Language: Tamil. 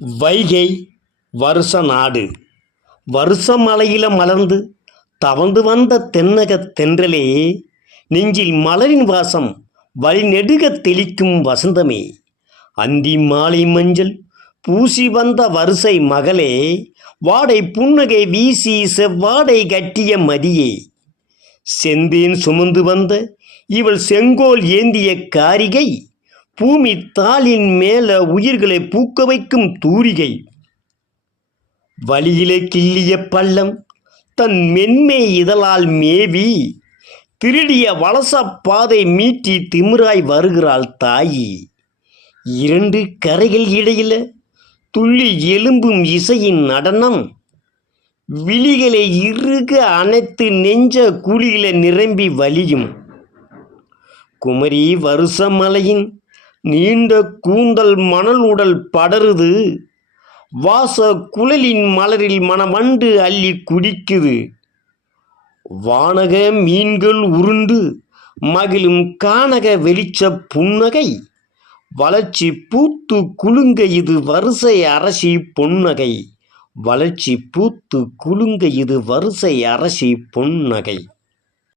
வைகை வருஷ நாடு. வருஷ மலையில மலர்ந்து தவந்து வந்த தென்னக தென்றலே நெஞ்சில் மலரின் வாசம் வழிநெடுக தெளிக்கும் வசந்தமே. அந்தி மாலை மஞ்சள் பூசி வந்த வரிசை மகளே வாடை புன்னகை வீசி செவ்வாடை கட்டிய மதியே. செந்தேன் சுமந்து வந்த இவள் செங்கோல் ஏந்திய காரிகை பூமி தாளின் மேல உயிர்களை பூக்க வைக்கும் தூரிகை. வழியிலே கிள்ளிய பள்ளம் தன் மென்மை இதழால் மேவி திருடிய வலச பாதை மீட்டி திமிராய் வருகிறாள் தாயி. இரண்டு கரைகள் இடையில துள்ளி எலும்பும் இசையின் நடனம் விழிகளை இறுக அனைத்து நெஞ்ச குழிகளை நிரம்பி வலியும் குமரி வருஷமலையின் நீண்ட கூந்தல் மணல் உடல் படருது. வாச குழலின் மலரில் மணவண்டு அள்ளி குடிக்குது. வானக மீன்கள் உருண்டு மகிழும் கானக வெளிச்ச புன்னகை. வளர்ச்சி பூத்து குலுங்க இது வரிசை அரசி பொன்னகை. வளர்ச்சி பூத்து குலுங்க இது வரிசை அரசி பொன்னகை.